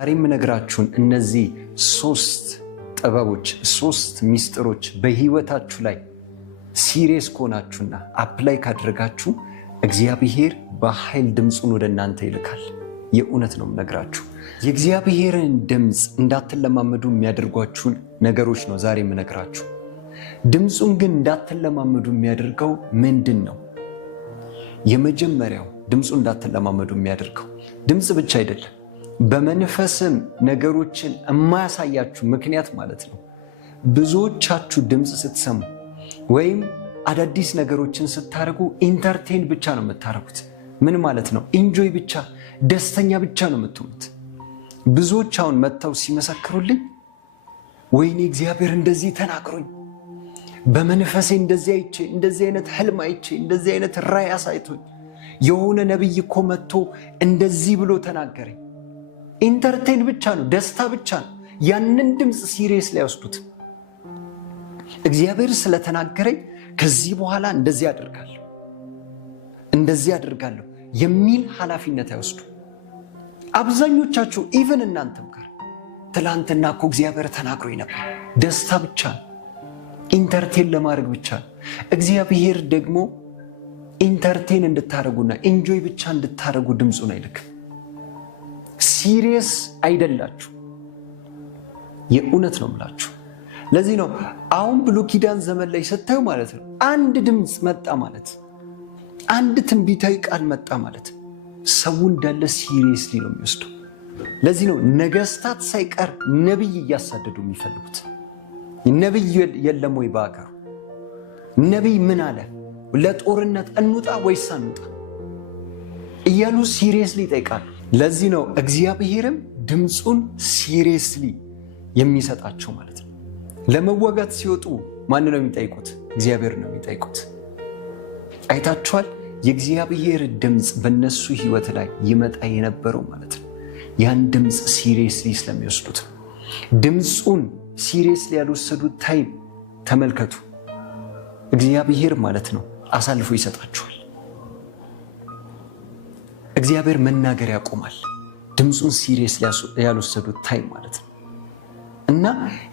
ዛሬ የምነግራችሁን እነዚህ ሶስት ጥበቦች ሶስት ሚስጥሮች በህይወታችሁ ላይ ሲሪየስ ከሆናችሁና አፕላይ ካደረጋችሁ እግዚአብሔር በኃይል ድምፁን ወደ እናንተ ይልካል። የእውነት ነው የምነግራችሁ። የእግዚአብሔርን ድምፅ እንዳትለማመዱ የሚያደርጓችሁን ነገሮች ነው ዛሬ የምነግራችሁ። ድምፁን ግን እንዳትለማመዱ የሚያደርገው ምንድን ነው? የመጀመሪያው ድምፁን እንዳትለማመዱ የሚያደርገው ድምፅ ብቻ አይደለም፣ በመንፈስም ነገሮችን የማያሳያችሁ ምክንያት ማለት ነው። ብዙዎቻችሁ ድምፅ ስትሰሙ ወይም አዳዲስ ነገሮችን ስታደርጉ ኢንተርቴን ብቻ ነው የምታደርጉት። ምን ማለት ነው? ኢንጆይ ብቻ፣ ደስተኛ ብቻ ነው የምትሆኑት። ብዙዎች አሁን መጥተው ሲመሰክሩልኝ ወይኔ እግዚአብሔር እንደዚህ ተናግሮኝ፣ በመንፈሴ እንደዚህ አይቼ፣ እንደዚህ አይነት ህልም አይቼ፣ እንደዚህ አይነት ራእይ አሳይቶኝ፣ የሆነ ነቢይ እኮ መጥቶ እንደዚህ ብሎ ተናገረኝ። ኢንተርቴን ብቻ ነው፣ ደስታ ብቻ ነው። ያንን ድምፅ ሲሪየስ ላይ ወስዱት። እግዚአብሔር ስለተናገረኝ ከዚህ በኋላ እንደዚህ አደርጋለሁ፣ እንደዚህ አደርጋለሁ የሚል ኃላፊነት አይወስዱ። አብዛኞቻችሁ ኢቨን እናንተም ጋር ትላንትና እኮ እግዚአብሔር ተናግሮኝ ነበር፣ ደስታ ብቻ ነው፣ ኢንተርቴን ለማድረግ ብቻ ነው። እግዚአብሔር ደግሞ ኢንተርቴን እንድታደርጉና ኢንጆይ ብቻ እንድታደርጉ ድምፁን አይልክም። ሲሪየስ አይደላችሁ። የእውነት ነው የምላችሁ። ለዚህ ነው አሁን ብሉይ ኪዳን ዘመን ላይ ስታዩ ማለት ነው አንድ ድምፅ መጣ ማለት፣ አንድ ትንቢታዊ ቃል መጣ ማለት ሰው እንዳለ ሲሪየስሊ ነው የሚወስደው። ለዚህ ነው ነገስታት ሳይቀር ነቢይ እያሳደዱ የሚፈልጉት። ነቢይ የለም ወይ በአገሩ? ነቢይ ምን አለ? ለጦርነት እንውጣ ወይስ አንውጣ እያሉ ሲሪየስሊ ይጠይቃሉ። ለዚህ ነው እግዚአብሔርም ድምፁን ሲሪየስሊ የሚሰጣቸው ማለት ነው። ለመዋጋት ሲወጡ ማን ነው የሚጠይቁት? እግዚአብሔር ነው የሚጠይቁት። አይታችኋል? የእግዚአብሔር ድምፅ በእነሱ ህይወት ላይ ይመጣ የነበረው ማለት ነው ያን ድምፅ ሲሪየስሊ ስለሚወስዱት። ድምፁን ሲሪየስሊ ያልወሰዱት ታይም ተመልከቱ፣ እግዚአብሔር ማለት ነው አሳልፎ ይሰጣቸዋል። እግዚአብሔር መናገር ያቆማል፣ ድምፁን ሲሪየስ ያልወሰዱት ታይም ማለት ነው። እና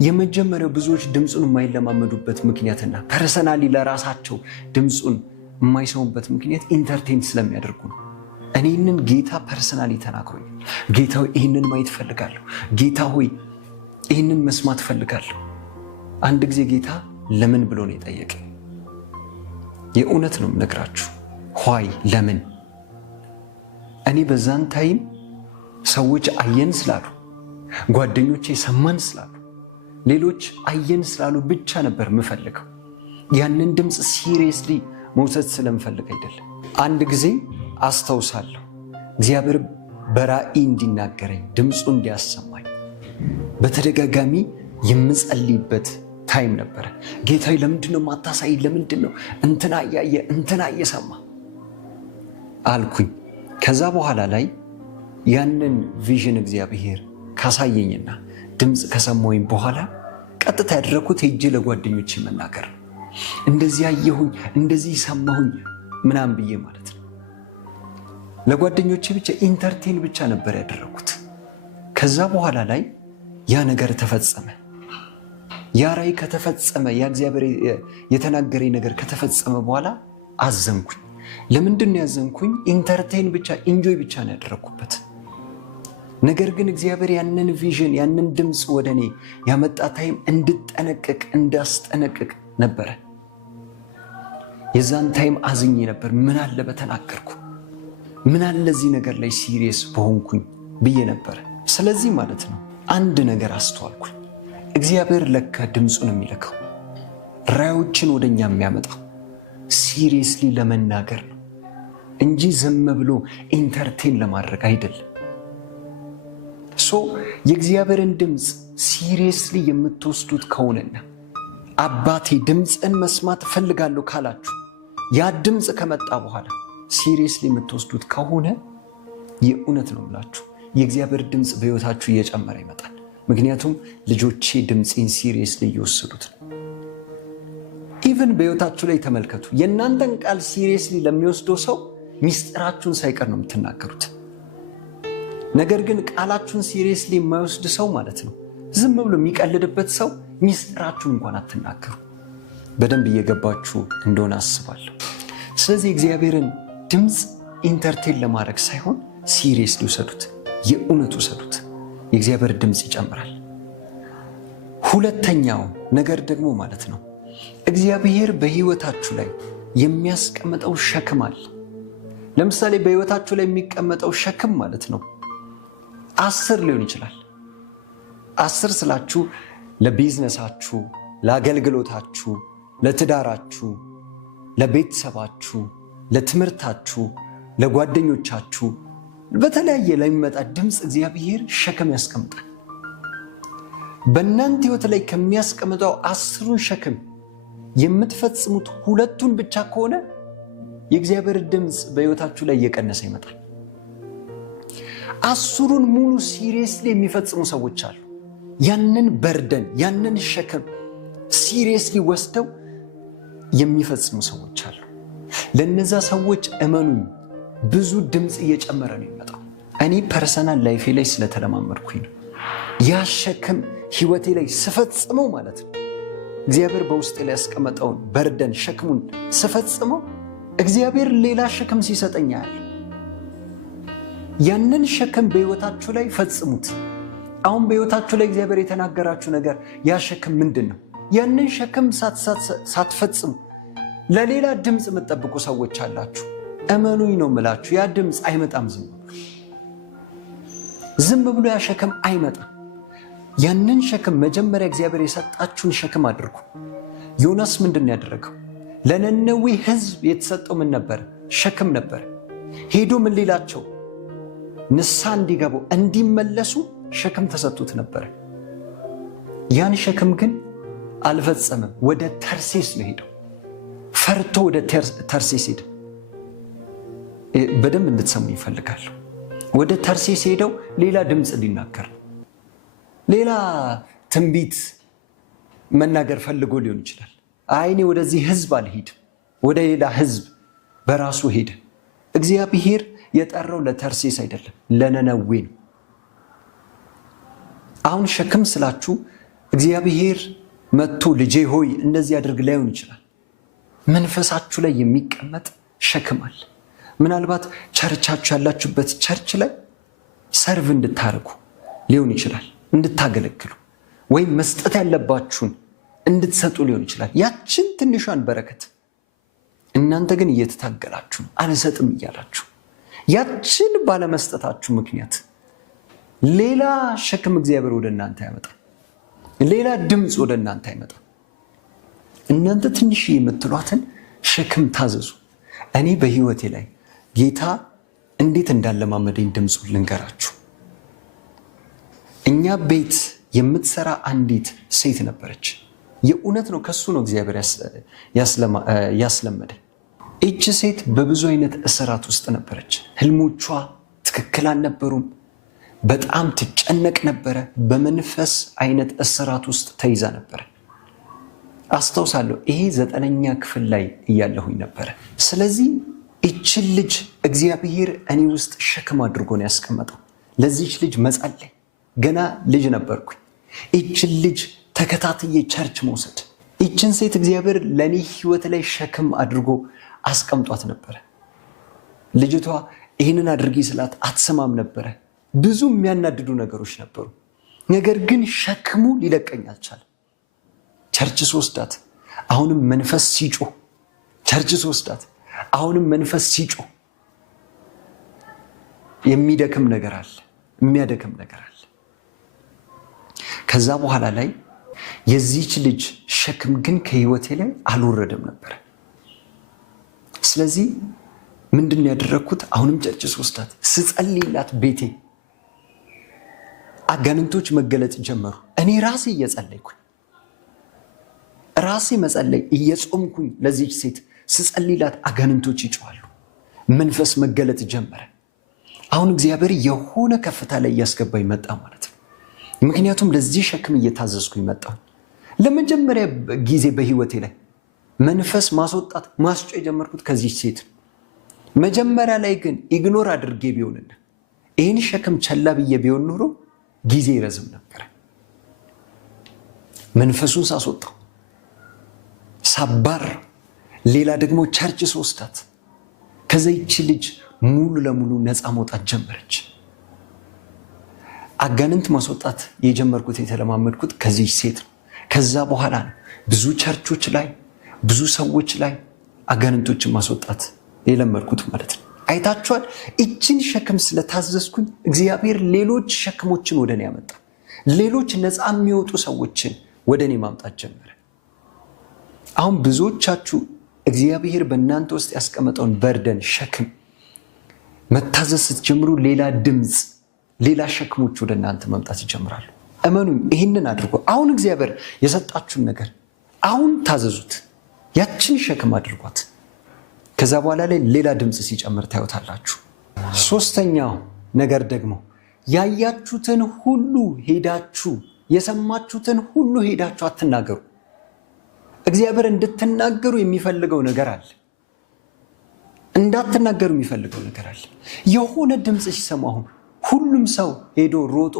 የመጀመሪያው ብዙዎች ድምፁን የማይለማመዱበት ምክንያትና ፐርሰናሊ ለራሳቸው ድምፁን የማይሰሙበት ምክንያት ኢንተርቴን ስለሚያደርጉ ነው። እኔንን ጌታ ፐርሰናሊ ተናግሮኝ፣ ጌታ ሆይ ይህንን ማየት ፈልጋለሁ፣ ጌታ ሆይ ይህንን መስማት ፈልጋለሁ። አንድ ጊዜ ጌታ ለምን ብሎ ነው የጠየቀኝ። የእውነት ነው የምነግራችሁ። ኋይ ለምን? እኔ በዛን ታይም ሰዎች አየን ስላሉ፣ ጓደኞቼ ሰማን ስላሉ፣ ሌሎች አየን ስላሉ ብቻ ነበር የምፈልገው። ያንን ድምፅ ሲሪየስሊ መውሰድ ስለምፈልግ አይደለም። አንድ ጊዜ አስታውሳለሁ እግዚአብሔር በራእይ እንዲናገረኝ ድምፁ እንዲያሰማኝ በተደጋጋሚ የምጸልይበት ታይም ነበረ። ጌታዬ ለምንድን ነው ማታሳይ? ለምንድን ነው እንትና እያየ እንትና እየሰማ አልኩኝ። ከዛ በኋላ ላይ ያንን ቪዥን እግዚአብሔር ካሳየኝና ድምፅ ከሰማሁኝ በኋላ ቀጥታ ያደረኩት ሄጄ ለጓደኞቼ መናገር፣ እንደዚህ አየሁኝ፣ እንደዚህ ሰማሁኝ ምናምን ብዬ ማለት ነው። ለጓደኞቼ ብቻ ኢንተርቴን ብቻ ነበር ያደረኩት። ከዛ በኋላ ላይ ያ ነገር ተፈጸመ። ያ ራእይ ከተፈጸመ፣ ያ እግዚአብሔር የተናገረኝ ነገር ከተፈጸመ በኋላ አዘንኩኝ። ለምንድን ነው ያዘንኩኝ? ኢንተርቴን ብቻ ኢንጆይ ብቻ ነው ያደረኩበት። ነገር ግን እግዚአብሔር ያንን ቪዥን ያንን ድምፅ ወደ እኔ ያመጣ ታይም እንድጠነቅቅ እንዳስጠነቅቅ ነበረ። የዛን ታይም አዝኜ ነበር። ምን አለ በተናገርኩ፣ ምን አለ እዚህ ነገር ላይ ሲሪየስ በሆንኩኝ ብዬ ነበረ። ስለዚህ ማለት ነው አንድ ነገር አስተዋልኩኝ። እግዚአብሔር ለካ ድምፁን የሚልከው ራእዮችን ወደኛ የሚያመጣው ሲሪየስሊ ለመናገር ነው እንጂ ዝም ብሎ ኢንተርቴን ለማድረግ አይደለም። የእግዚአብሔርን ድምፅ ሲሪየስሊ የምትወስዱት ከሆነና አባቴ ድምፅን መስማት እፈልጋለሁ ካላችሁ፣ ያ ድምፅ ከመጣ በኋላ ሲሪየስሊ የምትወስዱት ከሆነ የእውነት ነው ብላችሁ የእግዚአብሔር ድምፅ በሕይወታችሁ እየጨመረ ይመጣል። ምክንያቱም ልጆቼ ድምፄን ሲሪየስሊ እየወሰዱት ነው። ኢቨን በሕይወታችሁ ላይ ተመልከቱ። የእናንተን ቃል ሲሪየስሊ ለሚወስደው ሰው ሚስጥራችሁን ሳይቀር ነው የምትናገሩት። ነገር ግን ቃላችሁን ሲሪየስሊ የማይወስድ ሰው ማለት ነው፣ ዝም ብሎ የሚቀልድበት ሰው ሚስጥራችሁን እንኳን አትናገሩ። በደንብ እየገባችሁ እንደሆነ አስባለሁ። ስለዚህ እግዚአብሔርን ድምፅ ኢንተርቴን ለማድረግ ሳይሆን ሲሪየስሊ ውሰዱት፣ የእውነት ውሰዱት። የእግዚአብሔር ድምፅ ይጨምራል። ሁለተኛው ነገር ደግሞ ማለት ነው እግዚአብሔር በህይወታችሁ ላይ የሚያስቀምጠው ሸክም አለ። ለምሳሌ በህይወታችሁ ላይ የሚቀመጠው ሸክም ማለት ነው 10 ሊሆን ይችላል። 10 ስላችሁ ለቢዝነሳችሁ፣ ለአገልግሎታችሁ፣ ለትዳራችሁ፣ ለቤተሰባችሁ፣ ለትምህርታችሁ፣ ለጓደኞቻችሁ በተለያየ ለሚመጣ ድምፅ እግዚአብሔር ሸክም ያስቀምጣል። በእናንተ ህይወት ላይ ከሚያስቀምጠው 10ን ሸክም የምትፈጽሙት 2ቱን ብቻ ከሆነ የእግዚአብሔር ድምፅ በህይወታችሁ ላይ እየቀነሰ ይመጣል። 10ን ሙሉ ሲሪየስሊ የሚፈጽሙ ሰዎች አሉ። ያንን በርደን ያንን ሸክም ሲሪየስሊ ወስደው የሚፈጽሙ ሰዎች አሉ። ለነዛ ሰዎች እመኑኝ ብዙ ድምፅ እየጨመረ ነው የሚመጣው። እኔ ፐርሰናል ላይፌ ላይ ስለተለማመድኩኝ ነው። ያ ሸክም ህይወቴ ላይ ስፈጽመው ማለት ነው እግዚአብሔር በውስጤ ላይ ያስቀመጠውን በርደን ሸክሙን ስፈጽመው እግዚአብሔር ሌላ ሸክም ሲሰጠኝ ያለ። ያንን ሸክም በህይወታችሁ ላይ ፈጽሙት። አሁን በህይወታችሁ ላይ እግዚአብሔር የተናገራችሁ ነገር ያ ሸክም ምንድን ነው? ያንን ሸክም ሳትፈጽሙ ለሌላ ድምፅ የምትጠብቁ ሰዎች አላችሁ። እመኑኝ ነው የምላችሁ፣ ያ ድምፅ አይመጣም። ዝም ብሎ ያ ሸክም አይመጣም። ያንን ሸክም መጀመሪያ እግዚአብሔር የሰጣችሁን ሸክም አድርጉ። ዮናስ ምንድን ያደረገው? ለነነዌ ህዝብ የተሰጠው ምን ነበር? ሸክም ነበር። ሄዶ ምን ሊላቸው? ንስሐ እንዲገቡ እንዲመለሱ ሸክም ተሰጥቶት ነበር። ያን ሸክም ግን አልፈጸመም። ወደ ተርሴስ ነው ሄደው። ፈርቶ ወደ ተርሴስ ሄደ። በደንብ እንድትሰሙ ይፈልጋሉ። ወደ ተርሴስ ሄደው ሌላ ድምፅ ሊናገር፣ ሌላ ትንቢት መናገር ፈልጎ ሊሆን ይችላል። አይኔ ወደዚህ ህዝብ አልሄድም፣ ወደ ሌላ ህዝብ በራሱ ሄደ። እግዚአብሔር የጠራው ለተርሴስ አይደለም፣ ለነነዌ ነው። አሁን ሸክም ስላችሁ እግዚአብሔር መጥቶ ልጄ ሆይ እንደዚህ አድርግ ላይሆን ይችላል። መንፈሳችሁ ላይ የሚቀመጥ ሸክም አለ። ምናልባት ቸርቻችሁ ያላችሁበት ቸርች ላይ ሰርቭ እንድታረጉ ሊሆን ይችላል፣ እንድታገለግሉ ወይም መስጠት ያለባችሁን እንድትሰጡ ሊሆን ይችላል። ያችን ትንሿን በረከት እናንተ ግን እየተታገላችሁ አልሰጥም እያላችሁ ያችን ባለመስጠታችሁ ምክንያት ሌላ ሸክም እግዚአብሔር ወደ እናንተ ያመጣል። ሌላ ድምፅ ወደ እናንተ አይመጣም። እናንተ ትንሽ የምትሏትን ሸክም ታዘዙ። እኔ በህይወቴ ላይ ጌታ እንዴት እንዳለማመደኝ ድምፁን ልንገራችሁ። እኛ ቤት የምትሰራ አንዲት ሴት ነበረች። የእውነት ነው፣ ከሱ ነው እግዚአብሔር ያስለመደኝ። እች ሴት በብዙ አይነት እስራት ውስጥ ነበረች። ህልሞቿ ትክክል አልነበሩም። በጣም ትጨነቅ ነበረ። በመንፈስ አይነት እስራት ውስጥ ተይዛ ነበረ። አስታውሳለሁ፣ ይሄ 9ኛ ክፍል ላይ እያለሁኝ ነበረ። ስለዚህ ይችን ልጅ እግዚአብሔር እኔ ውስጥ ሸክም አድርጎ ነው ያስቀመጠው። ለዚች ልጅ መጸለይ፣ ገና ልጅ ነበርኩኝ። ይችን ልጅ ተከታትዬ ቸርች መውሰድ፣ ይችን ሴት እግዚአብሔር ለእኔ ህይወት ላይ ሸክም አድርጎ አስቀምጧት ነበረ። ልጅቷ ይህንን አድርጊ ስላት አትሰማም ነበረ። ብዙ የሚያናድዱ ነገሮች ነበሩ። ነገር ግን ሸክሙ ሊለቀኝ አልቻለም። ቸርች ስወስዳት አሁንም መንፈስ ሲጮህ፣ ቸርች ስወስዳት አሁንም መንፈስ ሲጮህ፣ የሚደክም ነገር አለ፣ የሚያደክም ነገር አለ። ከዛ በኋላ ላይ የዚች ልጅ ሸክም ግን ከህይወቴ ላይ አልወረደም ነበር። ስለዚህ ምንድን ያደረግኩት? አሁንም ቸርች ስወስዳት ስጸልይላት ቤቴ አጋንንቶች መገለጥ ጀመሩ። እኔ ራሴ እየጸለይኩኝ ራሴ መጸለይ እየጾምኩኝ ለዚች ሴት ስጸልይላት አጋንንቶች ይጮኻሉ። መንፈስ መገለጥ ጀመረ። አሁን እግዚአብሔር የሆነ ከፍታ ላይ እያስገባኝ መጣ ማለት ነው። ምክንያቱም ለዚህ ሸክም እየታዘዝኩኝ መጣሁ። ለመጀመሪያ ጊዜ በህይወቴ ላይ መንፈስ ማስወጣት ማስጮህ የጀመርኩት ከዚች ሴት። መጀመሪያ ላይ ግን ኢግኖር አድርጌ ቢሆንና ይህን ሸክም ቸላ ብዬ ቢሆን ኖሮ ጊዜ ይረዝም ነበር። መንፈሱን ሳስወጣው ሳባር ሌላ ደግሞ ቸርች ስወስዳት ከዛ ይቺ ልጅ ሙሉ ለሙሉ ነፃ መውጣት ጀመረች። አጋንንት ማስወጣት የጀመርኩት የተለማመድኩት ከዚህ ሴት ነው። ከዛ በኋላ ነው ብዙ ቸርቾች ላይ ብዙ ሰዎች ላይ አጋንንቶችን ማስወጣት የለመድኩት ማለት ነው። አይታችኋል። እችን ሸክም ስለታዘዝኩኝ እግዚአብሔር ሌሎች ሸክሞችን ወደ እኔ ያመጣ፣ ሌሎች ነፃ የሚወጡ ሰዎችን ወደ እኔ ማምጣት ጀመረ። አሁን ብዙዎቻችሁ እግዚአብሔር በእናንተ ውስጥ ያስቀመጠውን በርደን ሸክም መታዘዝ ስትጀምሩ ሌላ ድምፅ፣ ሌላ ሸክሞች ወደ እናንተ መምጣት ይጀምራሉ። እመኑኝ፣ ይህንን አድርጎ አሁን እግዚአብሔር የሰጣችሁን ነገር አሁን ታዘዙት። ያችን ሸክም አድርጓት። ከዛ በኋላ ላይ ሌላ ድምፅ ሲጨምር ታዩታላችሁ። ሶስተኛው ነገር ደግሞ ያያችሁትን ሁሉ ሄዳችሁ የሰማችሁትን ሁሉ ሄዳችሁ አትናገሩ። እግዚአብሔር እንድትናገሩ የሚፈልገው ነገር አለ። እንዳትናገሩ የሚፈልገው ነገር አለ። የሆነ ድምፅ ሲሰማ አሁን ሁሉም ሰው ሄዶ ሮጦ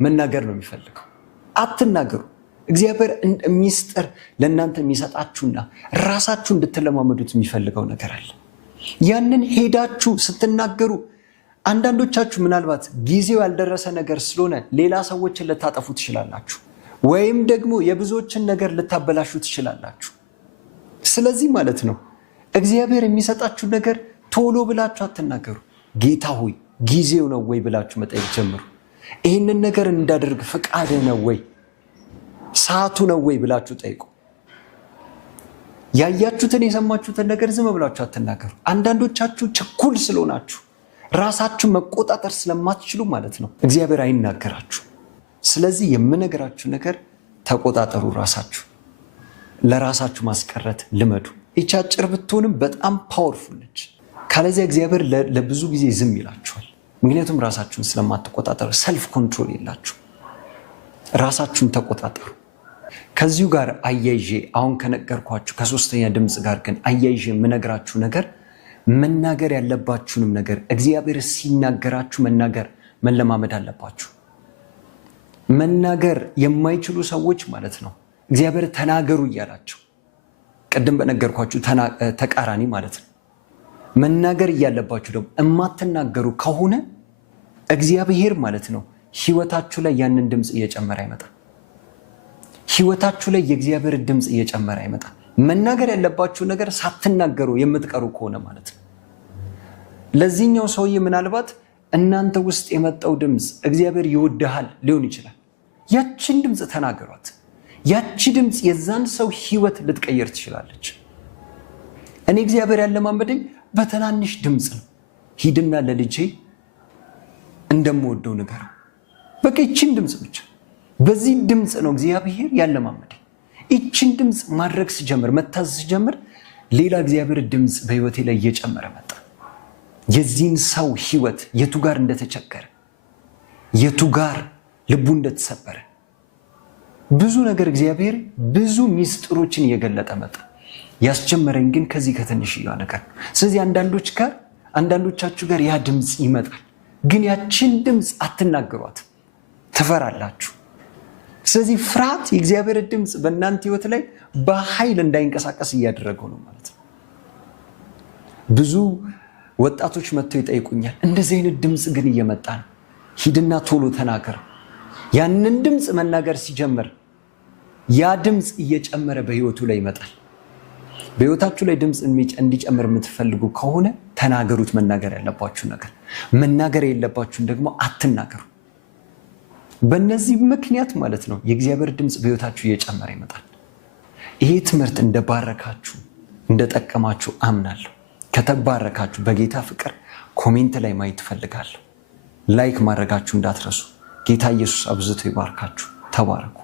መናገር ነው የሚፈልገው። አትናገሩ። እግዚአብሔር ሚስጥር ለእናንተ የሚሰጣችሁና ራሳችሁ እንድትለማመዱት የሚፈልገው ነገር አለ። ያንን ሄዳችሁ ስትናገሩ አንዳንዶቻችሁ ምናልባት ጊዜው ያልደረሰ ነገር ስለሆነ ሌላ ሰዎችን ልታጠፉ ትችላላችሁ፣ ወይም ደግሞ የብዙዎችን ነገር ልታበላሹ ትችላላችሁ። ስለዚህ ማለት ነው እግዚአብሔር የሚሰጣችሁ ነገር ቶሎ ብላችሁ አትናገሩ። ጌታ ሆይ ጊዜው ነው ወይ ብላችሁ መጠየቅ ጀምሩ። ይህንን ነገር እንዳደርግ ፈቃድ ነው ወይ ሰዓቱ ነው ወይ ብላችሁ ጠይቁ። ያያችሁትን የሰማችሁትን ነገር ዝም ብላችሁ አትናገሩ። አንዳንዶቻችሁ ችኩል ስለሆናችሁ ራሳችሁ መቆጣጠር ስለማትችሉ ማለት ነው እግዚአብሔር አይናገራችሁ። ስለዚህ የምነግራችሁ ነገር ተቆጣጠሩ። ራሳችሁ ለራሳችሁ ማስቀረት ልመዱ። ይህች አጭር ብትሆንም በጣም ፓወርፉል ነች። ካለዚያ እግዚአብሔር ለብዙ ጊዜ ዝም ይላችኋል። ምክንያቱም ራሳችሁን ስለማትቆጣጠሩ፣ ሰልፍ ኮንትሮል የላችሁ። ራሳችሁን ተቆጣጠሩ። ከዚሁ ጋር አያይዤ አሁን ከነገርኳችሁ ከሶስተኛ ድምፅ ጋር ግን አያይዤ የምነግራችሁ ነገር መናገር ያለባችሁንም ነገር እግዚአብሔር ሲናገራችሁ መናገር መለማመድ አለባችሁ። መናገር የማይችሉ ሰዎች ማለት ነው እግዚአብሔር ተናገሩ እያላቸው፣ ቅድም በነገርኳችሁ ተቃራኒ ማለት ነው። መናገር እያለባችሁ ደግሞ የማትናገሩ ከሆነ እግዚአብሔር ማለት ነው ህይወታችሁ ላይ ያንን ድምፅ እየጨመረ አይመጣ። ህይወታችሁ ላይ የእግዚአብሔር ድምፅ እየጨመረ አይመጣ። መናገር ያለባችሁ ነገር ሳትናገሩ የምትቀሩ ከሆነ ማለት ነው። ለዚህኛው ሰውዬ ምናልባት እናንተ ውስጥ የመጣው ድምፅ እግዚአብሔር ይወድሃል ሊሆን ይችላል። ያችን ድምፅ ተናገሯት። ያቺ ድምፅ የዛን ሰው ህይወት ልትቀየር ትችላለች። እኔ እግዚአብሔር ያለማመደኝ በትናንሽ ድምፅ ነው። ሂድና ለልጄ እንደምወደው ነገር በቃ ይችን ድምፅ ብቻ፣ በዚህ ድምፅ ነው እግዚአብሔር ያለማመደኝ። ይችን ድምፅ ማድረግ ስጀምር፣ መታዘዝ ስጀምር ሌላ እግዚአብሔር ድምፅ በህይወቴ ላይ እየጨመረ መጣ። የዚህን ሰው ህይወት የቱ ጋር እንደተቸገረ፣ የቱ ጋር ልቡ እንደተሰበረ ብዙ ነገር እግዚአብሔር ብዙ ሚስጥሮችን እየገለጠ መጣ። ያስጀመረኝ ግን ከዚህ ከትንሽዬዋ ነገር። ስለዚህ አንዳንዶቻችሁ ጋር ያ ድምፅ ይመጣል፣ ግን ያችን ድምፅ አትናገሯት፣ ትፈራላችሁ። ስለዚህ ፍርሃት የእግዚአብሔር ድምፅ በእናንተ ህይወት ላይ በኃይል እንዳይንቀሳቀስ እያደረገው ነው ማለት ነው። ብዙ ወጣቶች መጥተው ይጠይቁኛል፣ እንደዚህ አይነት ድምፅ ግን እየመጣ ነው፣ ሂድና ቶሎ ተናገር። ያንን ድምፅ መናገር ሲጀምር ያ ድምፅ እየጨመረ በህይወቱ ላይ ይመጣል። በህይወታችሁ ላይ ድምፅ እንዲጨምር የምትፈልጉ ከሆነ ተናገሩት። መናገር ያለባችሁ ነገር፣ መናገር የለባችሁን ደግሞ አትናገሩ። በእነዚህ ምክንያት ማለት ነው የእግዚአብሔር ድምፅ በህይወታችሁ እየጨመረ ይመጣል። ይሄ ትምህርት እንደባረካችሁ እንደጠቀማችሁ አምናለሁ። ከተባረካችሁ በጌታ ፍቅር ኮሜንት ላይ ማየት ትፈልጋለሁ። ላይክ ማድረጋችሁ እንዳትረሱ። ጌታ ኢየሱስ አብዝቶ ይባርካችሁ። ተባረኩ።